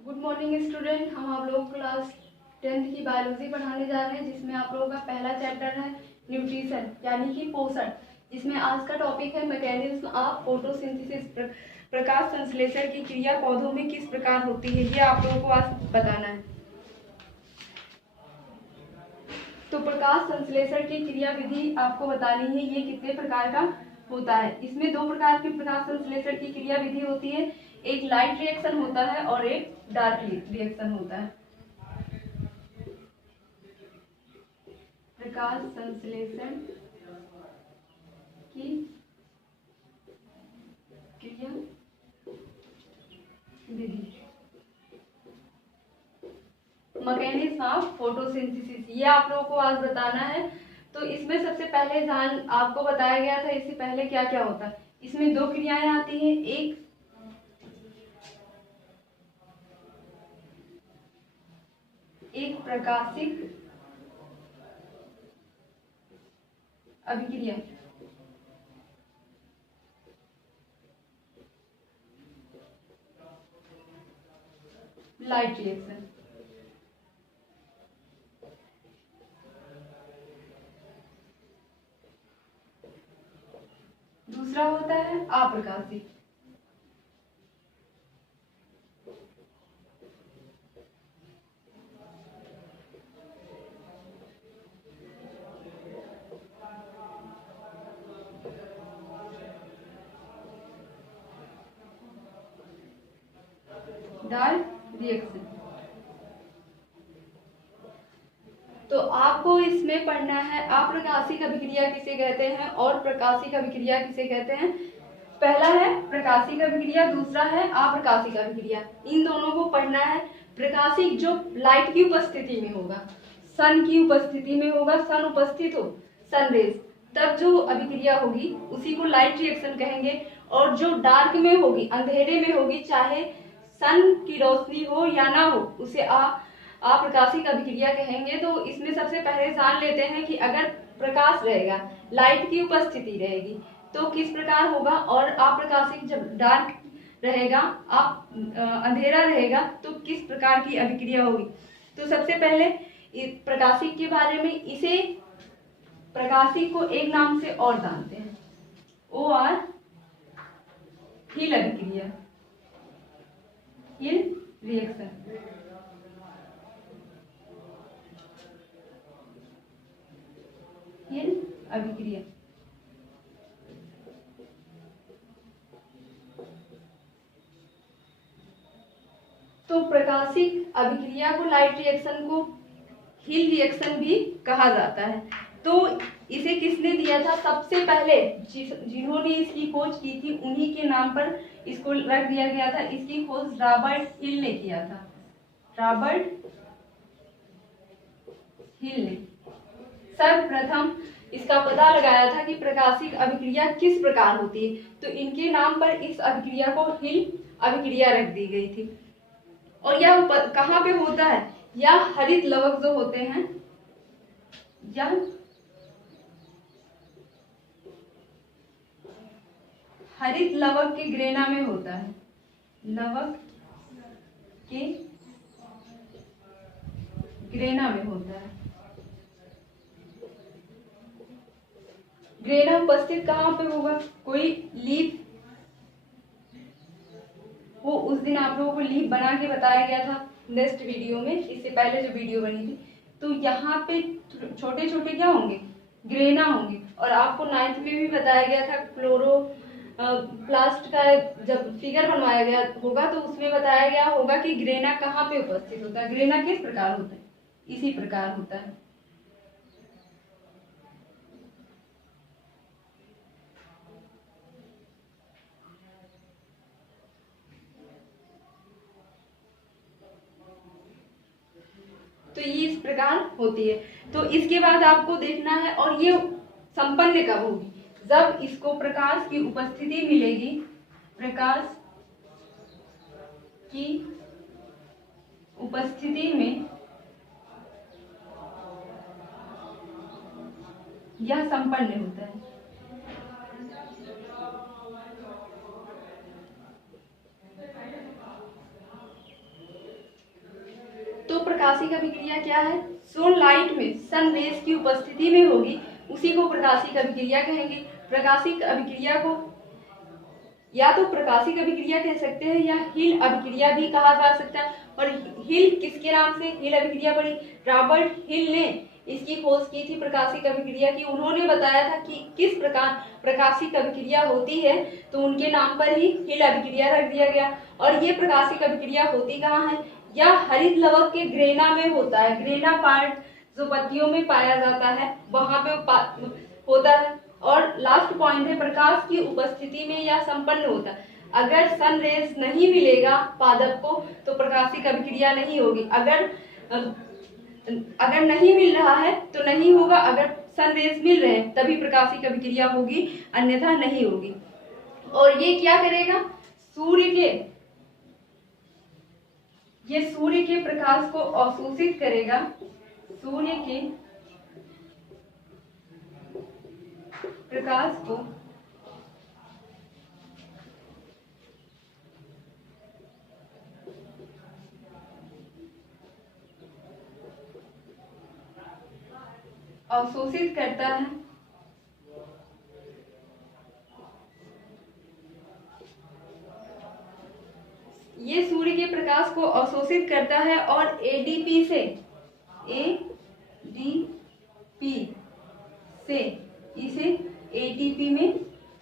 Good morning student. हम आप लोग क्लास 10th की बायोलॉजी पढ़ाने जा रहे हैं, जिसमें आप लोगों का पहला चैप्टर है न्यूट्रिशन यानी कि पोषण, जिसमें आज का टॉपिक है मैकेनिज्म ऑफ फोटोसिंथेसिस। प्रकाश संश्लेषण की क्रिया पौधों में किस प्रकार होती है, ये आप लोगों को आज बताना है। तो प्रकाश संश्लेषण की क्रिया विधि आपको बतानी है, ये कितने प्रकार का होता है। इसमें दो प्रकार की प्रकाश संश्लेषण की क्रिया विधि होती है, एक लाइट रिएक्शन होता है और एक डार्क रिएक्शन होता है। प्रकाश संश्लेषण की क्रिया विधि, मैकेनिज्म ऑफ फोटोसिंथेसिस, ये आप लोगों को आज बताना है। तो इसमें सबसे पहले ध्यान आपको बताया गया था, इससे पहले क्या क्या होता है। इसमें दो क्रियाएं आती हैं, एक प्रकाशिक अभिक्रिया, लाइट रिएक्शन, दूसरा होता है अप्रकाशिक। Dark reaction. तो आपको इसमें पढ़ना है अप्रकाशिक अभिक्रिया किसे कहते हैं और प्रकाशिक अभिक्रिया किसे कहते हैं। पहला है प्रकाशिक अभिक्रिया, दूसरा है अप्रकाशिक अभिक्रिया। इन दोनों को पढ़ना है। प्रकाशिक जो लाइट की उपस्थिति में होगा, सन की उपस्थिति में होगा, सन उपस्थित हो, सन रेज, तब जो अभिक्रिया होगी उसी को लाइट रिएक्शन कहेंगे। और जो डार्क में होगी, अंधेरे में होगी, चाहे सन की रोशनी हो या ना हो, उसे अप्रकाशिक अभिक्रिया कहेंगे। तो इसमें सबसे पहले जान लेते हैं कि अगर प्रकाश रहेगा, लाइट की उपस्थिति रहेगी, तो किस प्रकार होगा, और अप्रकाशिक जब डार्क रहेगा, अंधेरा रहेगा, तो किस प्रकार की अभिक्रिया होगी। तो सबसे पहले प्रकाशिक के बारे में, इसे प्रकाशिक को एक नाम से और जानते हैं, OR हिल अभिक्रिया, हिल रिएक्शन। हिल अभिक्रिया। तो प्रकाशिक अभिक्रिया को, लाइट रिएक्शन को हिल रिएक्शन भी कहा जाता है। तो इसे किसने दिया था, सबसे पहले जिन्होंने इसकी खोज की थी उन्हीं के नाम पर इसको रख दिया गया था। इसकी खोज रॉबर्ट हिल ने किया था। रॉबर्ट हिल ने सर्वप्रथम इसका पता लगाया था कि प्रकाशिक अभिक्रिया किस प्रकार होती है। तो इनके नाम पर इस अभिक्रिया को हिल अभिक्रिया रख दी गई थी। और यह कहाँ पे होता है, यह हरित लवक जो होते हैं, यह हरित लवक के ग्रेना में होता है। लवक के ग्रेना में होता है। ग्रेना उपस्थित कहाँ पे होगा, कोई लीफ वो उस दिन आप लोगों को लीफ बना के बताया गया था नेक्स्ट वीडियो में, इससे पहले जो वीडियो बनी थी। तो यहाँ पे छोटे छोटे क्या होंगे, ग्रेना होंगे। और आपको 9th में भी बताया गया था, क्लोरो प्लास्ट का जब फिगर बनवाया गया होगा तो उसमें बताया गया होगा कि ग्रेना कहाँ पे उपस्थित होता है, ग्रेना किस प्रकार होता है, इसी प्रकार होता है। तो ये इस प्रकार होती है। तो इसके बाद आपको देखना है, और ये संपन्न कब होगी, जब इसको प्रकाश की उपस्थिति मिलेगी, प्रकाश की उपस्थिति में यह संपन्न होता है। तो प्रकाशिक अभिक्रिया क्या है? सनलाइट में सन रेज की उपस्थिति में होगी, उसी को प्रकाशिक अभिक्रिया कहेंगे। प्रकाशिक अभिक्रिया को या तो प्रकाशिक अभिक्रिया कह सकते हैं या हिल अभिक्रिया भी कहा जा सकता है। और हिल किसके नाम से हिल अभिक्रिया पड़ी? रॉबर्ट हिल ने इसकी खोज की थी प्रकाशिक अभिक्रिया की। उन्होंने बताया था कि किस प्रकार प्रकाशिक अभिक्रिया होती है, तो उनके नाम पर ही हिल अभिक्रिया रख दिया गया। और ये प्रकाशिक अभिक्रिया होती कहाँ है? या हरित लवक के ग्रेना में होता है। ग्रेना पार्ट जो पत्तियों में पाया जाता है वहां पे होता है। और लास्ट पॉइंट है, प्रकाश की उपस्थिति में या संपन्न होता है। अगर सन रेज नहीं मिलेगा पादप को तो प्रकाशिक अभिक्रिया नहीं होगी। अगर नहीं मिल रहा है तो नहीं होगा, अगर सन रेज मिल रहे हैं तभी प्रकाशिक अभिक्रिया होगी, अन्यथा नहीं होगी। और ये क्या करेगा? सूर्य के प्रकाश को अवशोषित करेगा। सूर्य के प्रकाश को अवशोषित करता है। ये सूर्य के प्रकाश को अवशोषित करता है और एडीपी से इसे एटीपी में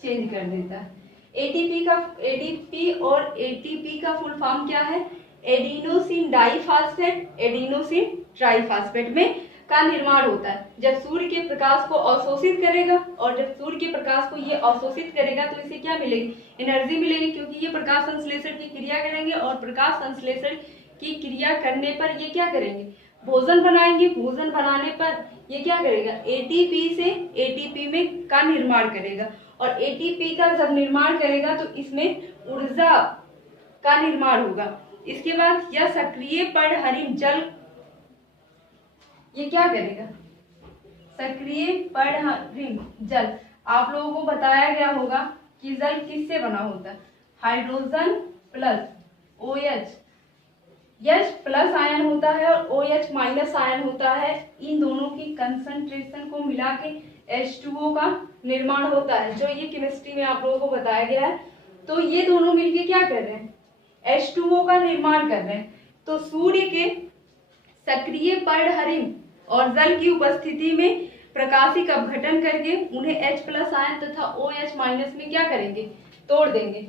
चेंज कर देता है। एडीपी और एटीपी का फुल फॉर्म क्या है? एडिनोसिन डाइफॉस्फेट, एडिनोसिन ट्राइफॉस्फेट में का निर्माण होता है। जब सूर्य के प्रकाश को अवशोषित करेगा और जब सूर्य के प्रकाश को ये अवशोषित करेगा तो इसे क्या मिलेगी? एनर्जी मिलेगी, क्योंकि ये प्रकाश संश्लेषण की क्रिया करेंगे और प्रकाश संश्लेषण की क्रिया करने पर ये क्या करेंगे? भोजन बनाएंगे। भोजन बनाने पर ये क्या करेगा? एटीपी से एटीपी में का निर्माण करेगा। और एटीपी का जब निर्माण करेगा तो इसमें ऊर्जा का निर्माण होगा। इसके बाद यह सक्रिय पर्णहरित जल ये क्या करेगा? सक्रिय पर्णहरित जल, आप लोगों को बताया गया होगा कि जल किससे बना होता है? Hydrogen plus OH, H plus ion होता है और OH माइनस आयन होता है। इन दोनों की कंसंट्रेशन को मिला के H2O का निर्माण होता है, जो ये केमिस्ट्री में आप लोगों को बताया गया है। तो ये दोनों मिलके क्या कर रहे हैं? H2O का निर्माण कर रहे हैं। तो सूर्य के सक्रिय पर्णहरित और जल की उपस्थिति में प्रकाशिक अपघटन करके उन्हें H प्लस आयन तथा OH माइनस में क्या करेंगे? तोड़ देंगे।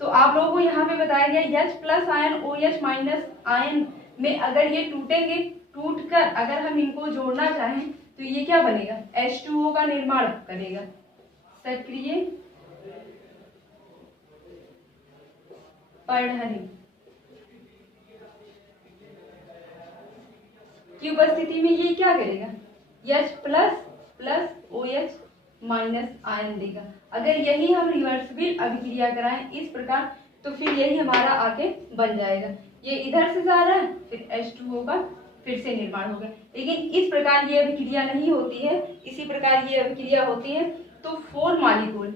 तो आप लोगों को यहाँ पे बताया गया H plus ion OH minus ion में अगर ये टूटेंगे, टूटकर अगर हम इनको जोड़ना चाहें तो ये क्या बनेगा? H2O का निर्माण करेगा। सक्रिय पर्णहरित की उपस्थिति में ये क्या करेगा? H plus plus OH minus ion देगा। अगर यही हम रिवर्सिबल अभिक्रिया कराएं इस प्रकार तो फिर यही हमारा आगे बन जाएगा। ये इधर से जा रहा है, फिर H2O का फिर से निर्माण होगा। लेकिन इस प्रकार ये अभिक्रिया नहीं होती है, इसी प्रकार ये अभिक्रिया होती है। तो 4 मॉलिक्यूल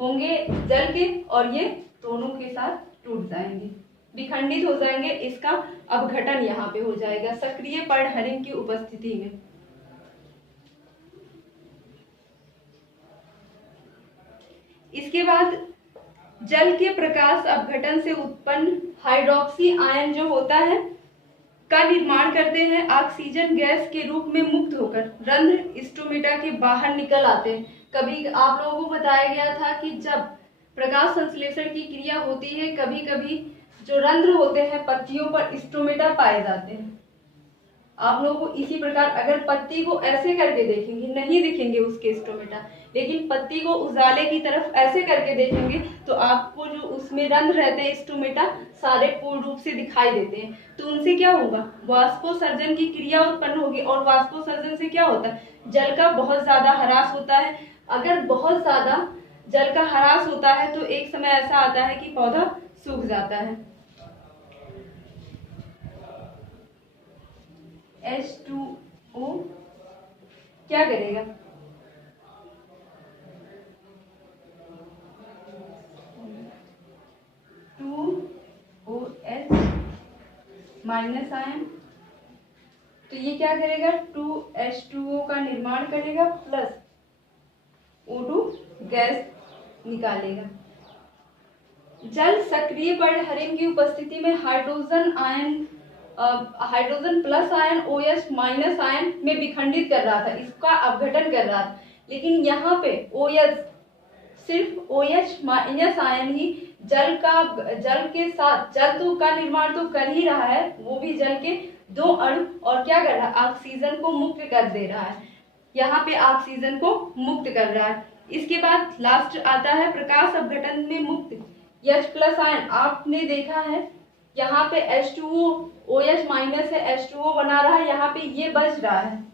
होंगे जल के और ये दोनों के साथ टूट जाएंगे, विखंडित हो जाएंगे। इसका अपघटन यहाँ पे हो जाएगा सक्रिय पर्णहरित की उपस्थिति में। इसके बाद जल के प्रकाश अपघटन से उत्पन्न हाइड्रोक्सी आयन जो होता है का निर्माण करते हैं। ऑक्सीजन गैस के रूप में मुक्त होकर रंध्र स्टोमेटा के बाहर निकल आते हैं। कभी आप लोगों को बताया गया था कि जब प्रकाश संश्लेषण की क्रिया होती है, कभी कभी जो रंध्र होते हैं पत्तियों पर स्टोमेटा पाए जाते हैं। आप लोगों को इसी प्रकार अगर पत्ती को ऐसे करके देखेंगे नहीं दिखेंगे उसके स्टोमेटा, लेकिन पत्ती को उजाले की तरफ ऐसे करके देखेंगे तो आपको जो उसमें रंध्र रहते हैं स्टोमेटा सारे पूर्ण रूप से दिखाई देते हैं। तो उनसे क्या होगा? वाष्पोसर्जन की क्रिया उत्पन्न होगी। और वाष्पोसर्जन से क्या होता है? जल का बहुत ज्यादा ह्रास होता है। अगर बहुत ज्यादा जल का ह्रास होता है तो एक समय ऐसा आता है कि पौधा सूख जाता है। H2O क्या करेगा? OH माइनस आयन, तो ये क्या करेगा 2H2O का निर्माण करेगा प्लस O2 गैस निकालेगा। जल सक्रिय वर्णहरिण की उपस्थिति में hydrogen plus ion OH minus ion में विखंडित कर रहा था, इसका अपघटन कर रहा था, लेकिन यहाँ पे OH सिर्फ OH माइनस आयन ही जल के साथ जल तो का निर्माण तो कर ही रहा है, वो भी जल के 2 अणु और क्या कर रहा है ऑक्सीजन को मुक्त कर दे रहा है, यहाँ पे ऑक्सीजन को मुक्त कर रहा है। इसके बाद लास्ट आता है प्रकाश अपघटन में मुक्त H प्लस आयन। आपने देखा है यहाँ पे H2O OH माइनस है, H2O बना रहा है, यहाँ पे ये बच रहा है,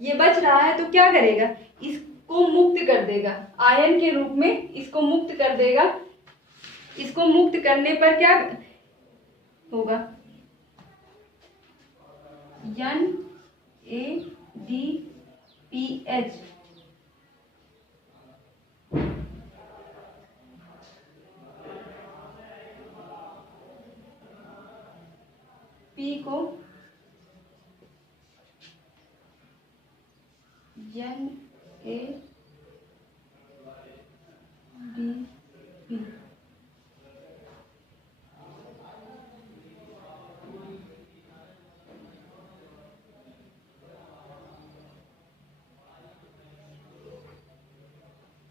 ये बच रहा है, तो क्या करेगा इसको मुक्त कर देगा आयन के रूप में, इसको मुक्त कर देगा। इसको मुक्त करने पर क्या होगा NADPH P को NADP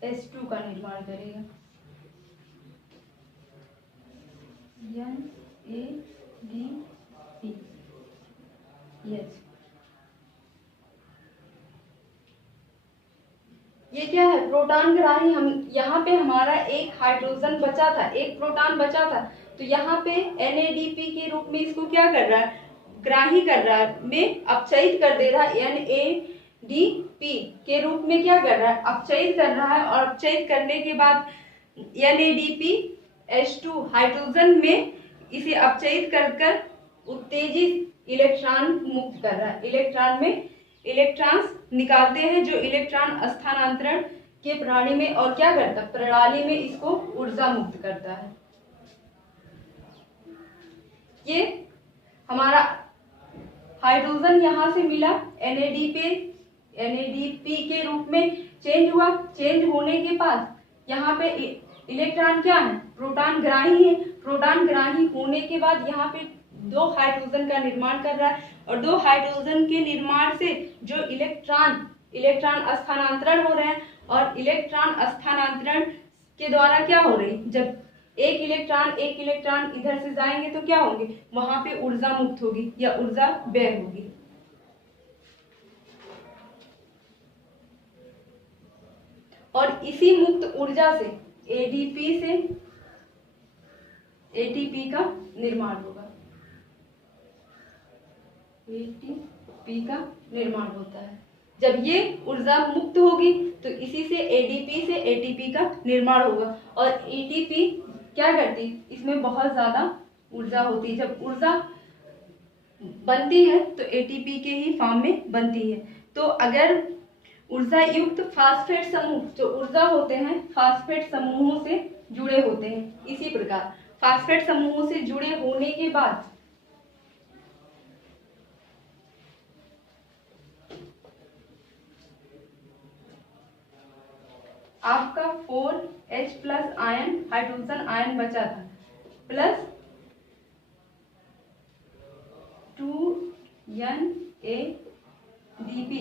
H2 का निर्माण करेगा। NADPH ये क्या है प्रोटॉन ग्राही। हम यहाँ पे हमारा एक हाइड्रोजन बचा था, एक प्रोटॉन बचा था, तो यहाँ पे NADP के रूप में इसको क्या कर रहा है ग्राही कर रहा है, में अपचयित कर दे रहा है। NADP के रूप में क्या कर रहा है अपचयित कर रहा है, और अपचयित करने के बाद NADPH2 हाइड्रोजन में इसे अपचयित कर उत्तेजित इलेक्ट्रॉन मुक्त कर रहा है। इलेक्ट्रॉन में इलेक्ट्रॉन्स निकालते हैं जो इलेक्ट्रॉन स्थानांतरण के प्रणाली में और क्या करता है प्रणाली में इसको ऊर्जा मुक्त करता है। ये हमारा हाइड्रोजन यहाँ से मिला NADP के रूप में चेंज हुआ। चेंज होने के बाद यहाँ पे इलेक्ट्रॉन क्या है प्रोटॉन ग्राही है। प्रोटॉन ग्राही होने के बाद यहाँ पे 2 हाइड्रोजन का निर्माण कर रहा है, और 2 हाइड्रोजन के निर्माण से जो इलेक्ट्रॉन स्थानांतरण हो रहे हैं, और इलेक्ट्रॉन स्थानांतरण के द्वारा क्या हो रही जब एक इलेक्ट्रॉन इधर से जाएंगे तो क्या होंगे वहां पे ऊर्जा मुक्त होगी या ऊर्जा व्यय होगी। और इसी मुक्त ऊर्जा से ATP का निर्माण होगा। ATP का निर्माण होता है। जब ये ऊर्जा मुक्त होगी तो इसी से ADP से ATP का निर्माण होगा, और ATP क्या करती इसमें बहुत ज्यादा ऊर्जा होती है। जब ऊर्जा बनती है तो ATP के ही फॉर्म में बनती है। तो अगर ऊर्जा युक्त फास्फेट समूह जो ऊर्जा होते हैं फास्फेट समूहों से जुड़े होते हैं, इसी प्रकार फास्फेट समूहों से जुड़े होने के बाद आपका 4H plus ion hydrogen ion बचा था, प्लस 2NADP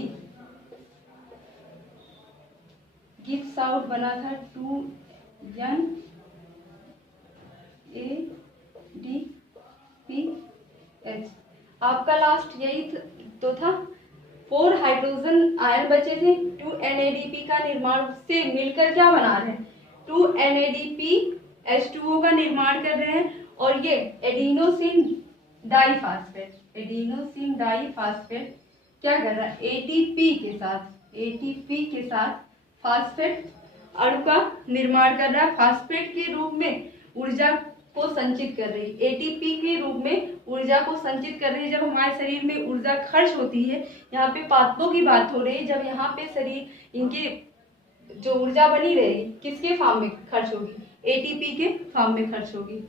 गिव्स आउट बना था 2NADPH। आपका लास्ट यही तो था। 4 हाइड्रोजन आयन बचे थे, 2NADP का निर्माण से मिलकर क्या बना रहे हैं 2NADPH2O का निर्माण कर रहे हैं, और ये एडिनोसिन डाइफास्फेट क्या कर रहा है ATP के साथ फास्फेट अणु का निर्माण कर रहा है। फास्फेट के रूप में ऊर्जा को संचित कर रही है, ATP के रूप में ऊर्जा को संचित कर रही है। जब हमारे शरीर में ऊर्जा खर्च होती है, यहाँ पे पादपों की बात हो रही है, जब यहाँ पे शरीर इनके जो ऊर्जा बनी रहेगी किसके फॉर्म में खर्च होगी ATP के फॉर्म में खर्च होगी।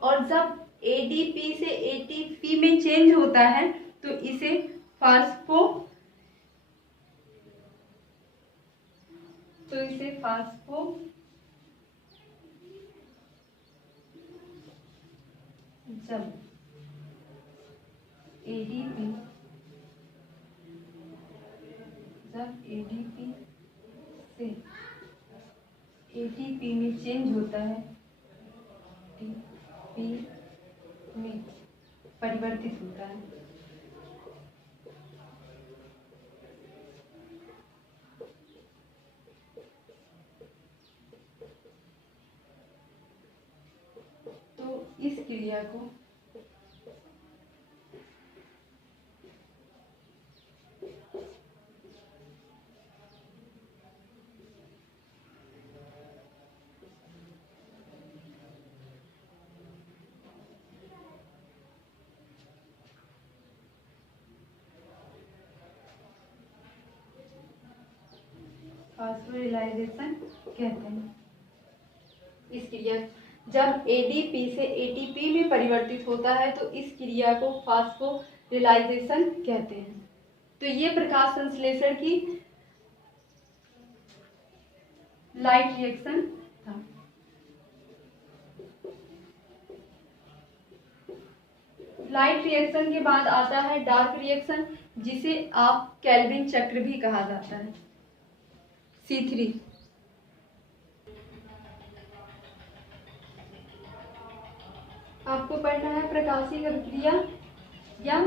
और जब ADP से ATP में चेंज होता है तो इसे फास्फो जब ADP से ATP में चेंज होता है, ATP में परिवर्तित होता है। तो इस क्रिया को फास्फोरिलाइजेशन कहते हैं। इस क्रिया जब ADP से ATP में परिवर्तित होता है तो इस क्रिया को फास्फोरिलाइजेशन कहते हैं। तो ये प्रकाश संश्लेषण की लाइट रिएक्शन था। लाइट रिएक्शन के बाद आता है डार्क रिएक्शन, जिसे आप केल्विन चक्र भी कहा जाता है। C3 आपको पढ़ना है प्रकाशिक अभिक्रिया या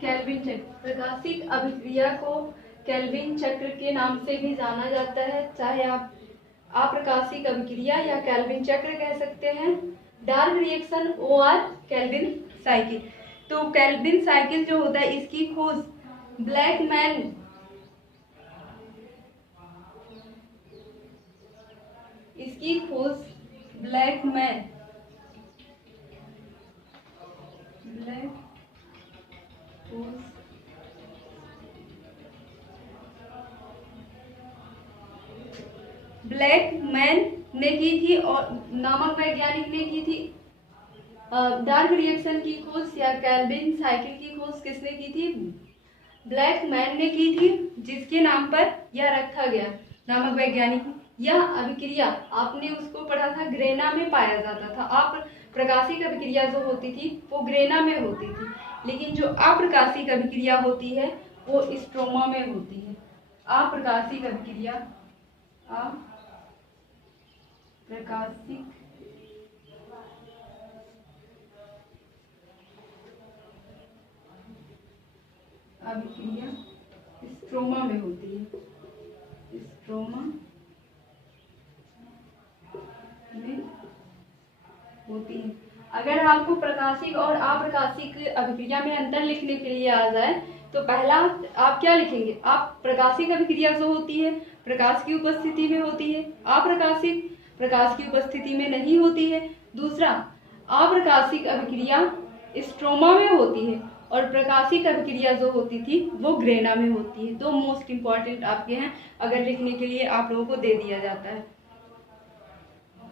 केल्विन चक्र। प्रकाशिक अभिक्रिया को केल्विन चक्र के नाम से भी जाना जाता है, चाहे आप अप्रकाशिक अभिक्रिया या केल्विन चक्र कह सकते हैं। Dark reaction OR Calvin cycle. तो केल्विन साइकिल जो होता है इसकी खोज ब्लैकमैन ब्लैकमैन ने की थी और नामक वैज्ञानिक ने की थी। डार्क रिएक्शन की खोज या केल्विन साइकिल की खोज किसने की थी? ब्लैकमैन ने की थी, जिसके नाम पर यह रखा गया, नामक वैज्ञानिक। यह अभिक्रिया आपने उसको पढ़ा था, ग्रेना में पाया जाता था। आप प्रकाशिक अभिक्रिया जो होती थी वो ग्रेना में होती थी, लेकिन जो अप्रकाशिक अभिक्रिया होती है वो स्ट्रोमा में होती है। अप्रकाशिक अभिक्रिया स्ट्रोमा में होती है। स्ट्रोमा में होती है। अगर आपको प्रकाशिक और अप्रकाशिक अभिक्रिया में अंतर लिखने के लिए आ जाए तो पहला आप क्या लिखेंगे? आप प्रकाशिक अभिक्रिया जो होती है प्रकाश की उपस्थिति में होती है, अप्रकाशिक प्रकाश की उपस्थिति में नहीं होती है। दूसरा, अप्रकाशिक अभिक्रिया स्ट्रोमा में होती है और प्रकाशिक अभिक्रिया जो होती थी वो ग्रेना में होती है। दो मोस्ट इंपॉर्टेंट आपके हैं, अगर लिखने के लिए आप लोगों को दे दिया जाता है।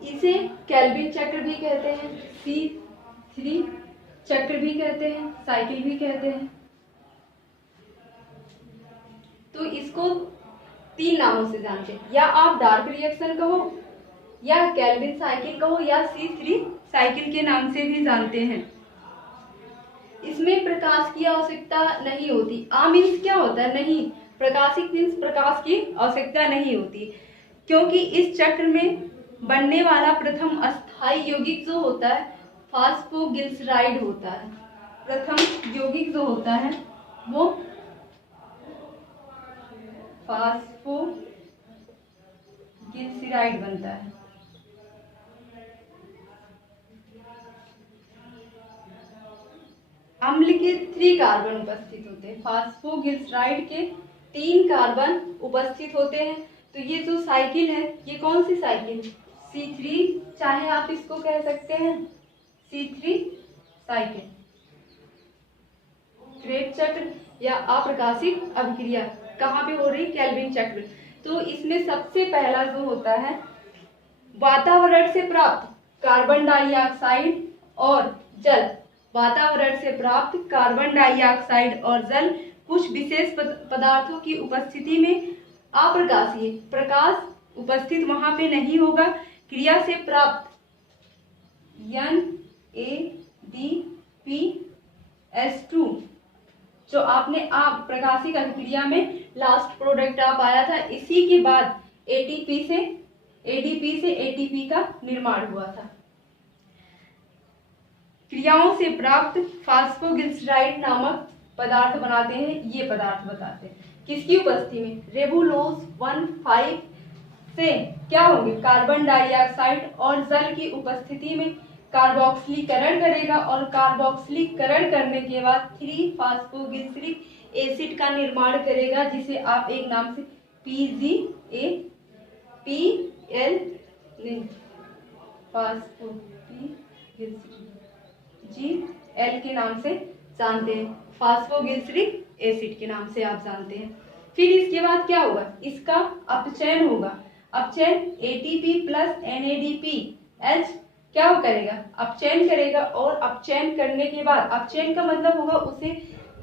इसे केल्विन चक्र भी कहते हैं, C3 चक्र भी कहते हैं, साइकिल भी कहते हैं। तो इसको 3 नामों से जानते हैं, या आप डार्क रिएक्शन कहो, या केल्विन साइकिल कहो, या C3 साइकिल के नाम से भी जानते हैं। इसमें प्रकाश की आवश्यकता नहीं होती। मीन्स क्या होता है? नहीं, प्रकाशिक मीन्स प्रकाश की आवश्यकता नहीं होती, क्योंकि इस चक्र में बनने वाला प्रथम अस्थायी यौगिक जो होता है फास्फोग्लिसराइड होता है। प्रथम यौगिक जो होता है वो फास्फोग्लिसराइड बनता है। अम्ल के 3 कार्बन उपस्थित होते हैं। फास्फोग्लिसराइड के 3 कार्बन उपस्थित होते हैं। तो ये जो साइकिल है ये कौन सी साइकिल? C3, चाहे आप इसको कह सकते हैं C3 साइकिल। क्रेब चक्र या अप्रकाशिक अभिक्रिया कहाँ पे हो रही? केल्विन चक्र। तो इसमें सबसे पहला जो होता है वातावरण से प्राप्त कार्बन डाइऑक्साइड और जल वातावरण से प्राप्त कार्बन डाइऑक्साइड और जल कुछ विशेष पदार्थों की उपस्थिति में अप्रकाशीय, प्रकाश उपस्थित वहां पे नहीं होगा, क्रिया से प्राप्त NADPH2 जो आपने आप प्रकाशिक अभिक्रिया में लास्ट प्रोडक्ट आप आया था, इसी के बाद ADP से ATP का निर्माण हुआ था। क्रियाओं से प्राप्त फास्फोग्लिसराइड नामक पदार्थ बनाते हैं, ये पदार्थ बताते हैं किसकी उपस्थिति में, रेबुलोज 1,5 से क्या होंगे, कार्बन डाइऑक्साइड और जल की उपस्थिति में कार्बोक्सिलीकरण करेगा और कार्बोक्सिलीकरण करने के बाद 3 फास्फोग्लिसरिक एसिड का निर्माण करेगा, जिसे आप एक नाम से GL के नाम से जानते हैं, फास्फोग्लिसरिक एसिड के नाम से आप जानते हैं। फिर इसके बाद क्या होगा, इसका अपचयन होगा, अपचयन ATP प्लस NADPH क्या करेगा, अपचयन करेगा और अपचयन करने के बाद, अपचयन का मतलब होगा उसे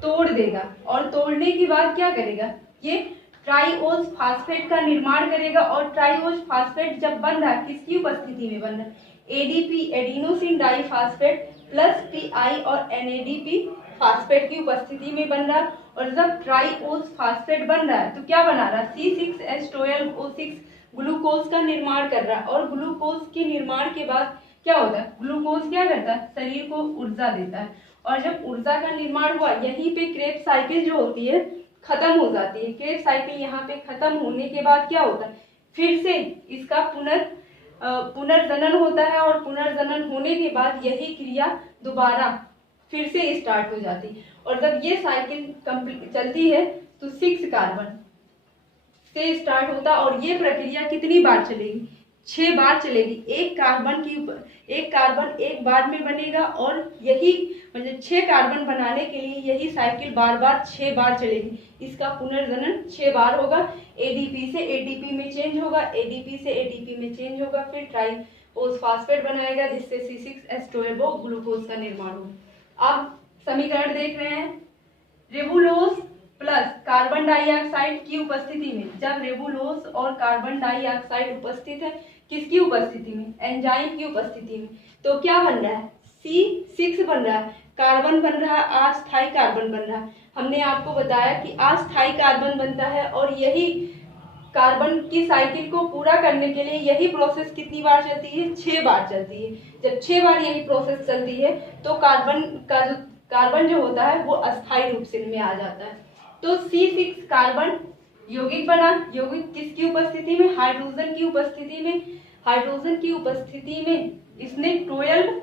तोड़ देगा और तोड़ने के बाद क्या करेगा, ये ट्राइओज फास्फेट का निर्माण करेगा और ट्राइओज फास्फेट जब बन रहा है किसकी उपस्थिति में बन रहा है, ADP adenosine diphosphate plus PI और NADP फास्फेट की उपस्थिति में बन रहा है। और जब ट्राइओज फास्फेट बन रहा है तो क्या बना रहा है, C6H12O6 ग्लूकोज का निर्माण कर रहा है और ग्लूकोज के निर्माण के बाद क्या होता है, ग्लूकोज क्या करता है, शरीर को ऊर्जा देता है और जब ऊर्जा का निर्माण हुआ यहीं पे क्रेब साइकिल जो होती है खत्म हो जाती है। क्रेब साइकिल यहाँ पे खत्म होने के बाद क्या होता है, फिर से इसका पुनर्जनन होता है और पुनर्जनन होने के बाद यही क्रिया दोबारा फिर से स्टार्ट हो जाती है और जब ये साइकिल चलती है तो 6 कार्बन से स्टार्ट होता और ये प्रक्रिया कितनी बार चलेगी, 6 बार चलेगी। एक कार्बन एक बार में बनेगा और यही मतलब 6 कार्बन बनाने के लिए यही साइकिल बार बार 6 बार चलेगी। इसका पुनर्जनन 6 बार होगा, ADP से ATP में चेंज होगा, ADP से ATP में चेंज होगा, फिर ट्राइओज फास्फेट बनाएगा जिससे C6H12O ग्लूकोज का निर्माण होगा। आप समीकरण देख रहे हैं, रेबुलोज प्लस कार्बन डाइऑक्साइड की उपस्थिति में, जब रेबुलोज और कार्बन डाइऑक्साइड उपस्थित है किसकी उपस्थिति में, एंजाइम की उपस्थिति में, तो क्या बन रहा है, C6 बन रहा है, कार्बन बन रहा है, अस्थायी कार्बन बन रहा है। हमने आपको बताया कि अस्थायी कार्बन बनता है और यही कार्बन की साइकिल को पूरा करने के लिए यही प्रोसेस कितनी बार चलती है, 6 बार चलती है। जब 6 बार यही प्रोसेस चलती है तो कार्बन जो होता है वो अस्थायी रूप से में आ जाता है। तो C6 कार्बन यौगिक बना, यौगिक किसकी उपस्थिति में, हाइड्रोजन की उपस्थिति में, हाइड्रोजन की उपस्थिति में इसने 12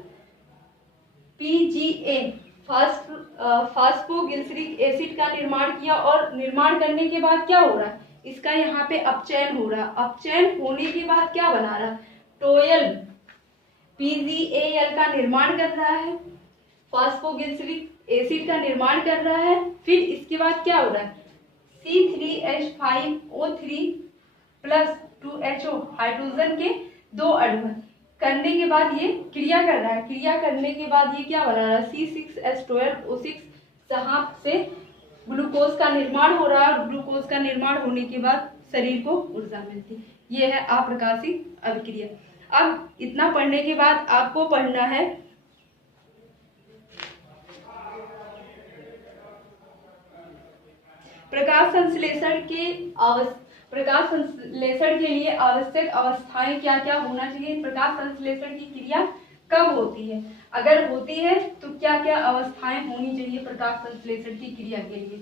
PGA फास्फोग्लिसरिक एसिड का निर्माण किया और निर्माण करने के बाद क्या हो रहा है, इसका यहाँ पे अपचयन हो रहा है, अपचयन होने के बाद क्या बना रहा है, 12 PGAL का निर्माण कर रहा है, फास्फोग्लिसरिक एसिड का निर्माण कर रहा है। फिर इसके बाद क्या हो रहा है, C3H5O3 प्लस 2HO हाइड्रोजन के 2 अणु करने के बाद ये क्रिया कर रहा है, क्रिया करने के बाद ये क्या बना रहा है, C6H12O6 जहाँ से ग्लूकोज का निर्माण हो रहा है और ग्लूकोज का निर्माण होने के बाद शरीर को ऊर्जा मिलती है। ये है अप्रकाशिक अभिक्रिया। अब इतना पढ़ने के बाद आपको पढ़ना है प्रकाश संश्लेषण के लिए आवश्यक अवस्थाएं क्या क्या होना चाहिए, प्रकाश संश्लेषण की क्रिया कब होती है, अगर होती है तो क्या क्या अवस्थाएं होनी चाहिए प्रकाश संश्लेषण की क्रिया के लिए।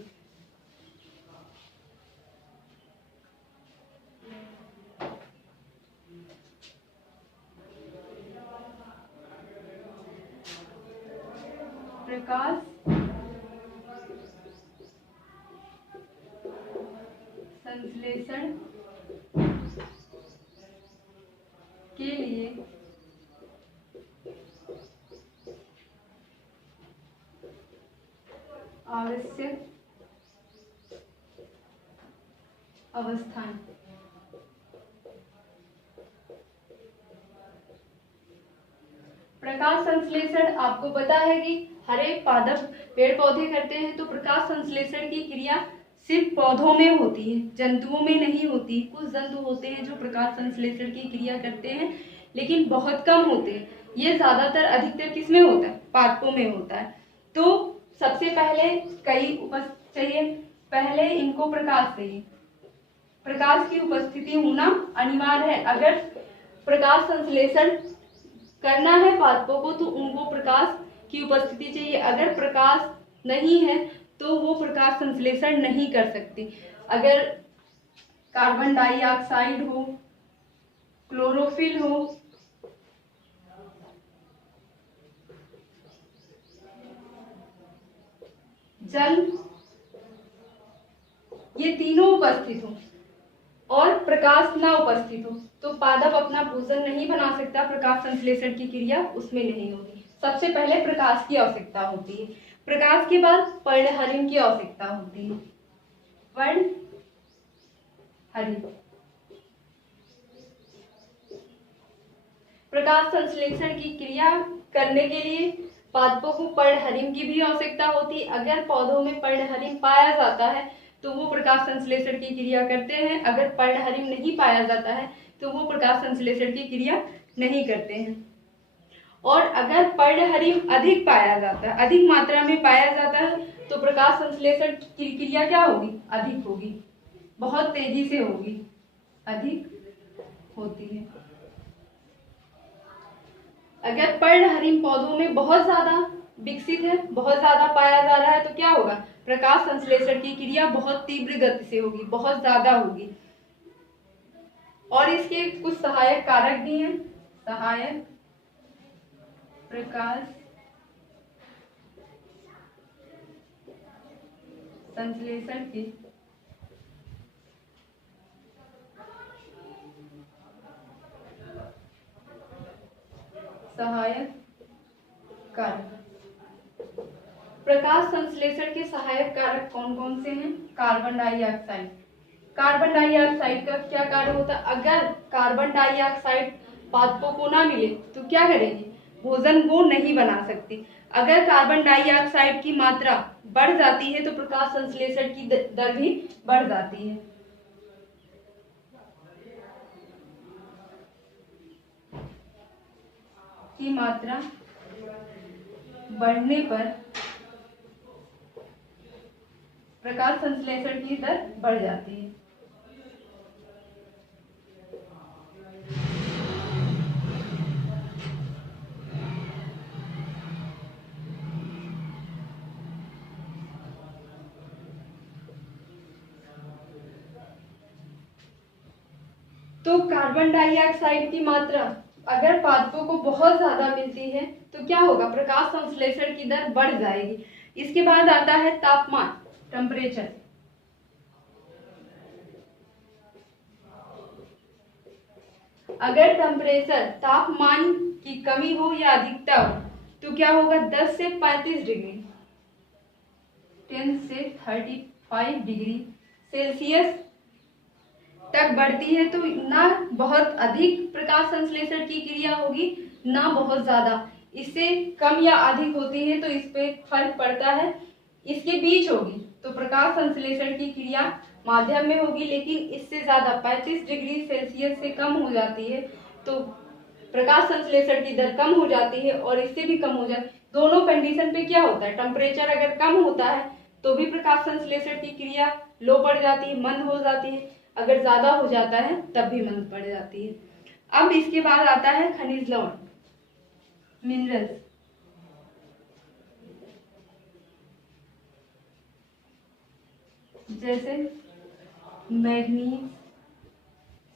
प्रकाश संश्लेषण के लिए आवश्यक अवस्थाएं, प्रकाश संश्लेषण आपको पता है कि हर एक पादप पेड़ पौधे करते हैं, तो प्रकाश संश्लेषण की क्रिया सिर्फ पौधों में होती है, जंतुओं में नहीं होती। कुछ जंतु होते हैं जो प्रकाश संश्लेषण की क्रिया करते हैं, लेकिन बहुत कम होते हैं। ये ज्यादातर अधिकतर किस में होता है? पादपों में होता है। तो सबसे पहले कई चाहिए, पहले इनको प्रकाश चाहिए, प्रकाश की उपस्थिति होना अनिवार्य है। अगर प्रकाश संश्लेषण करना है पादपों को तो उनको प्रकाश की उपस्थिति चाहिए। अगर प्रकाश नहीं है तो वो प्रकाश संश्लेषण नहीं कर सकती। अगर कार्बन डाइऑक्साइड हो, क्लोरोफिल हो, जल, ये तीनों उपस्थित हो और प्रकाश ना उपस्थित हो तो पादप अपना भोजन नहीं बना सकता, प्रकाश संश्लेषण की क्रिया उसमें नहीं होगी। सबसे पहले प्रकाश की आवश्यकता होती है, प्रकाश के बाद पर्णहरिण की आवश्यकता होती है। पर्णहरिण, प्रकाश संश्लेषण की क्रिया करने के लिए पादपों को पर्णहरिण की भी आवश्यकता होती है। अगर पौधों में पर्णहरिण पाया जाता है तो वो प्रकाश संश्लेषण की क्रिया करते हैं, अगर पर्णहरिण नहीं पाया जाता है तो वो प्रकाश संश्लेषण की क्रिया नहीं करते हैं। और अगर पर्णहरिण अधिक पाया जाता है, अधिक मात्रा में पाया जाता है तो प्रकाश संश्लेषण की क्रिया क्या होगी? अधिक होगी, बहुत तेजी से होगी, अधिक होती है। अगर पर्णहरिण पौधों में बहुत ज्यादा विकसित है, बहुत ज्यादा पाया जा रहा है तो क्या होगा? प्रकाश संश्लेषण की क्रिया बहुत तीव्र गति से होगी, बहुत ज्यादा होगी। और इसके कुछ सहायक कारक भी हैं, सहायक प्रकाश संश्लेषण के सहायक कारक। प्रकाश संश्लेषण के सहायक कारक कौन कौन से हैं? Carbon dioxide. कार्बन डाइऑक्साइड का क्या कार्य होता है? अगर कार्बन डाइऑक्साइड पादपों को ना मिले तो क्या करेंगे? भोजन वो नहीं बना सकती। अगर कार्बन डाइऑक्साइड की मात्रा बढ़ जाती है तो प्रकाश संश्लेषण की दर भी बढ़ जाती है। की मात्रा बढ़ने पर प्रकाश संश्लेषण की दर बढ़ जाती है। तो कार्बन डाइऑक्साइड की मात्रा अगर पादपों को बहुत ज्यादा मिलती है तो क्या होगा? प्रकाश संश्लेषण की दर बढ़ जाएगी। इसके बाद आता है तापमान, टेम्परेचर। अगर टेम्परेचर, तापमान की कमी हो या अधिकता हो तो क्या होगा? 10 से 35 डिग्री, 10 से 35 डिग्री सेल्सियस तक बढ़ती है तो ना बहुत अधिक प्रकाश संश्लेषण की क्रिया होगी, ना बहुत ज्यादा। इससे कम या अधिक होती है तो इस पे फर्क पड़ता है। इसके बीच होगी तो प्रकाश संश्लेषण की क्रिया माध्यम में होगी, लेकिन इससे ज्यादा 35 डिग्री सेल्सियस से कम हो जाती है तो प्रकाश संश्लेषण की दर कम हो जाती है, और इससे भी कम हो जाती है। दोनों कंडीशन पे क्या होता है? टेम्परेचर अगर कम होता है तो भी प्रकाश संश्लेषण की क्रिया लो पड़ जाती है, मंद हो जाती है। अगर ज्यादा हो जाता है तब भी मंद पड़ जाती है। अब इसके बाद आता है खनिज लवण, मिनरल्स। जैसे मैग्नीज,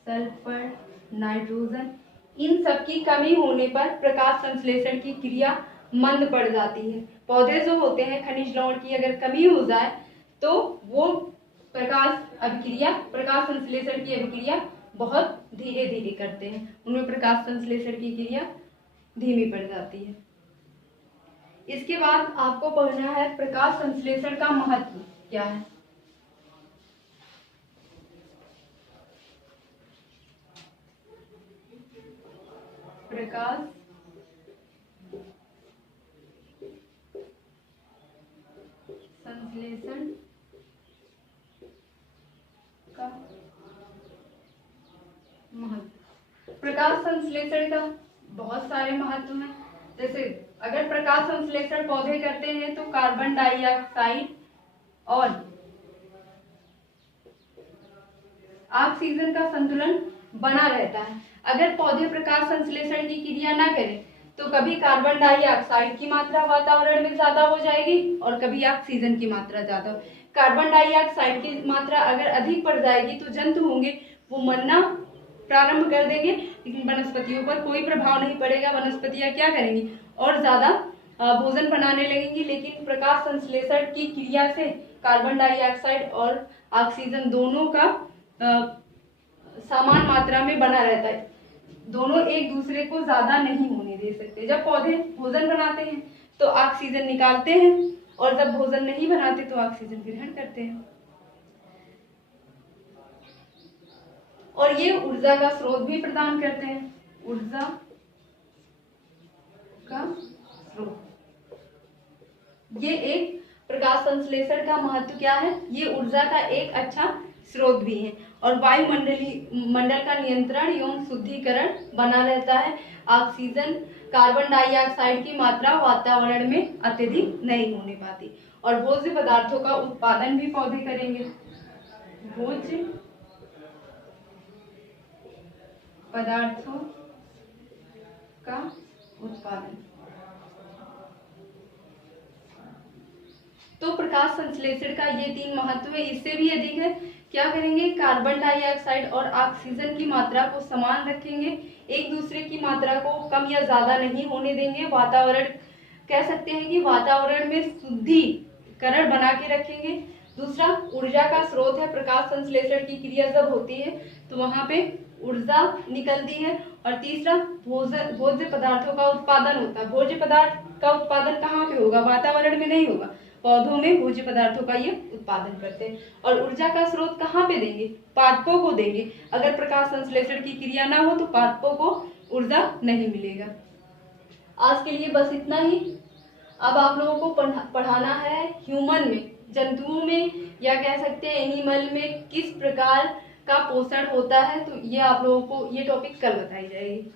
सल्फर, नाइट्रोजन, इन सब की कमी होने पर प्रकाश संश्लेषण की क्रिया मंद पड़ जाती है। पौधे जो होते हैं, खनिज लवण की अगर कमी हो जाए तो वो प्रकाश संश्लेषण की अभिक्रिया बहुत धीरे धीरे करते हैं, उनमें प्रकाश संश्लेषण की क्रिया धीमी पड़ जाती है। इसके बाद आपको पढ़ना है प्रकाश संश्लेषण का महत्व क्या है। प्रकाश महत्व। प्रकाश संश्लेषण का बहुत सारे महत्व हैं। जैसे अगर प्रकाश संश्लेषण पौधे करते हैं तो कार्बन डाइऑक्साइड और ऑक्सीजन का संतुलन बना रहता है। अगर पौधे प्रकाश संश्लेषण की क्रिया ना करें तो कभी कार्बन डाइऑक्साइड की मात्रा वातावरण में ज्यादा हो जाएगी और कभी ऑक्सीजन की मात्रा ज्यादा। कार्बन डाइऑक्साइड की मात्रा अगर अधिक बढ़ जाएगी तो जंतु होंगे वो मरना प्रारंभ कर देंगे, लेकिन वनस्पतियों पर कोई प्रभाव नहीं पड़ेगा। वनस्पतियां क्या करेंगी और ज्यादा भोजन बनाने लगेंगी। लेकिन प्रकाश संश्लेषण की क्रिया से कार्बन डाइऑक्साइड और ऑक्सीजन दोनों का समान मात्रा में बना रहता है। दोनों एक दूसरे को ज्यादा नहीं होने दे सकते। जब पौधे भोजन बनाते हैं तो ऑक्सीजन निकालते हैं और जब भोजन नहीं बनाते तो ऑक्सीजन ग्रहण करते हैं। और ये ऊर्जा का स्रोत भी प्रदान करते हैं। ऊर्जा का स्रोत, ये एक प्रकाश संश्लेषण का महत्व क्या है, ये ऊर्जा का एक अच्छा स्रोत भी है। और वायुमंडल का नियंत्रण एवं शुद्धिकरण बना रहता है। ऑक्सीजन कार्बन डाइऑक्साइड की मात्रा वातावरण में अत्यधिक नहीं होने पाती। और भोज्य पदार्थों का उत्पादन भी पौधे करेंगे। भोज्य पदार्थों का उत्पादन। तो प्रकाश संश्लेषण का ये 3 महत्व है। इससे भी अधिक है, क्या करेंगे, कार्बन डाइऑक्साइड और ऑक्सीजन की मात्रा को समान रखेंगे, एक दूसरे की मात्रा को कम या ज्यादा नहीं होने देंगे। वातावरण कह सकते हैं कि वातावरण में शुद्धिकरण बना के रखेंगे। दूसरा ऊर्जा का स्रोत है। प्रकाश संश्लेषण की क्रिया जब होती है तो वहां पे ऊर्जा निकलती है। और तीसरा भोज्य पदार्थों का उत्पादन होता है। भोज्य पदार्थ का उत्पादन कहाँ पे होगा, वातावरण में नहीं होगा, पौधों में भोज्य पदार्थों का ये उत्पादन करते हैं। और ऊर्जा का स्रोत कहाँ पे देंगे, पादपों को देंगे। अगर प्रकाश संश्लेषण की क्रिया ना हो तो पादपों को ऊर्जा नहीं मिलेगा। आज के लिए बस इतना ही। अब आप लोगों को पढ़ाना है ह्यूमन में, जंतुओं में या कह सकते हैं एनिमल में किस प्रकार का पोषण होता है। तो ये आप लोगों को ये टॉपिक कल बताई जाएगी।